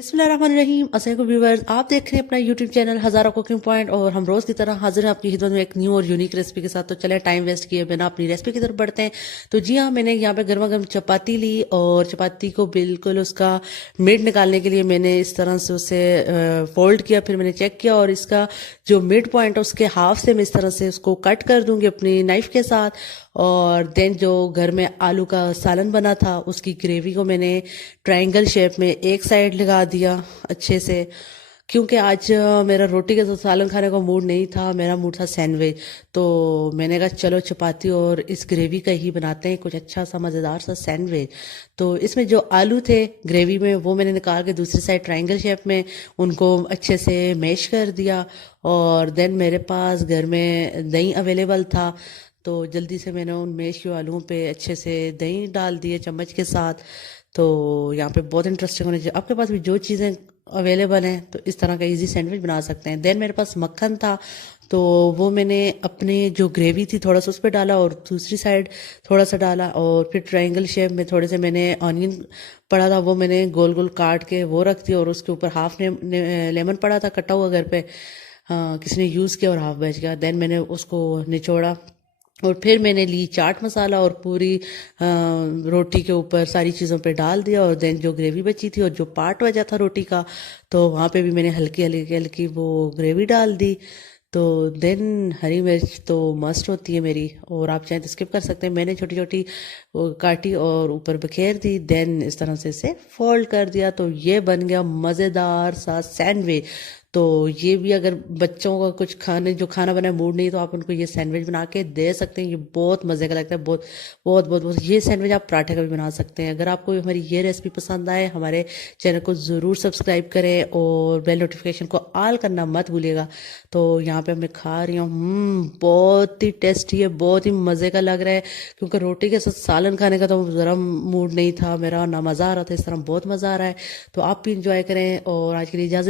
बिस्मिल्लाहिर्रहमानिर्रहीम। अस्सलाम व्यूवर्स, आप देख रहे हैं अपना यूट्यूब चैनल हज़ारा कुकिंग पॉइंट और हम रोज़ की तरह हाजिर हैं आपकी खिदमत में एक न्यू और यूनिक रेसिपी के साथ। तो चले टाइम वेस्ट किए बिना अपनी रेसिपी की तरफ बढ़ते हैं। तो जी हाँ, मैंने यहाँ पे गर्मा गर्म चपाती ली और चपाती को बिल्कुल उसका मिड निकालने के लिए मैंने इस तरह से उसे फोल्ड किया। फिर मैंने चेक किया और इसका जो मिड पॉइंट है उसके हाफ से मैं इस तरह से उसको कट कर दूंगी अपनी नाइफ के साथ। और देन जो घर में आलू का सालन बना था उसकी ग्रेवी को मैंने ट्रायंगल शेप में एक साइड लगा दिया अच्छे से, क्योंकि आज मेरा रोटी के साथ सालन खाने का मूड नहीं था, मेरा मूड था सैंडविच। तो मैंने कहा चलो चपाती और इस ग्रेवी का ही बनाते हैं कुछ अच्छा सा मज़ेदार सा सैंडविच। तो इसमें जो आलू थे ग्रेवी में वो मैंने निकाल के दूसरी साइड ट्रायंगल शेप में उनको अच्छे से मैश कर दिया। और देन मेरे पास घर में दही अवेलेबल था, तो जल्दी से मैंने उन मैश हुए आलूओं पे अच्छे से दही डाल दिए चम्मच के साथ। तो यहाँ पे बहुत इंटरेस्टिंग होने चाहिए, आपके पास भी जो चीज़ें अवेलेबल हैं तो इस तरह का इजी सैंडविच बना सकते हैं। देन मेरे पास मक्खन था, तो वो मैंने अपने जो ग्रेवी थी थोड़ा सा उस पर डाला और दूसरी साइड थोड़ा सा डाला। और फिर ट्रायंगल शेप में थोड़े से मैंने ऑनियन पड़ा था वो मैंने गोल गोल काट के वो रख दिया। और उसके ऊपर हाफ लेमन पड़ा था कटा हुआ घर पे, हाँ किसी ने यूज़ किया और हाफ बच गया। देन मैंने उसको निचोड़ा और फिर मैंने ली चाट मसाला और पूरी रोटी के ऊपर सारी चीज़ों पे डाल दिया। और देन जो ग्रेवी बची थी और जो पार्ट बचा था रोटी का, तो वहाँ पे भी मैंने हल्की हल्की हल्की वो ग्रेवी डाल दी। तो देन हरी मिर्च तो मस्ट होती है मेरी, और आप चाहें तो स्किप कर सकते हैं। मैंने छोटी छोटी वो काटी और ऊपर बखेर दी। देन इस तरह से इसे फोल्ड कर दिया, तो ये बन गया मज़ेदार सा सैंडविच। तो ये भी अगर बच्चों का कुछ खाने जो खाना बनाए मूड नहीं तो आप उनको ये सैंडविच बना के दे सकते हैं। ये बहुत मज़े का लगता है, बहुत बहुत बहुत बहुत। ये सैंडविच आप पराठे का भी बना सकते हैं। अगर आपको हमारी ये रेसिपी पसंद आए हमारे चैनल को ज़रूर सब्सक्राइब करें और बेल नोटिफिकेशन को ऑल करना मत भूलिएगा। तो यहाँ पे मैं खा रही हूँ, बहुत ही टेस्टी है, बहुत ही मज़े का लग रहा है। क्योंकि रोटी के साथ सालन खाने का तो ज़रा मूड नहीं था मेरा, ना मज़ा आ रहा था, इस तरह बहुत मज़ा आ रहा है। तो आप भी इंजॉय करें और आज के लिए इजाज़त।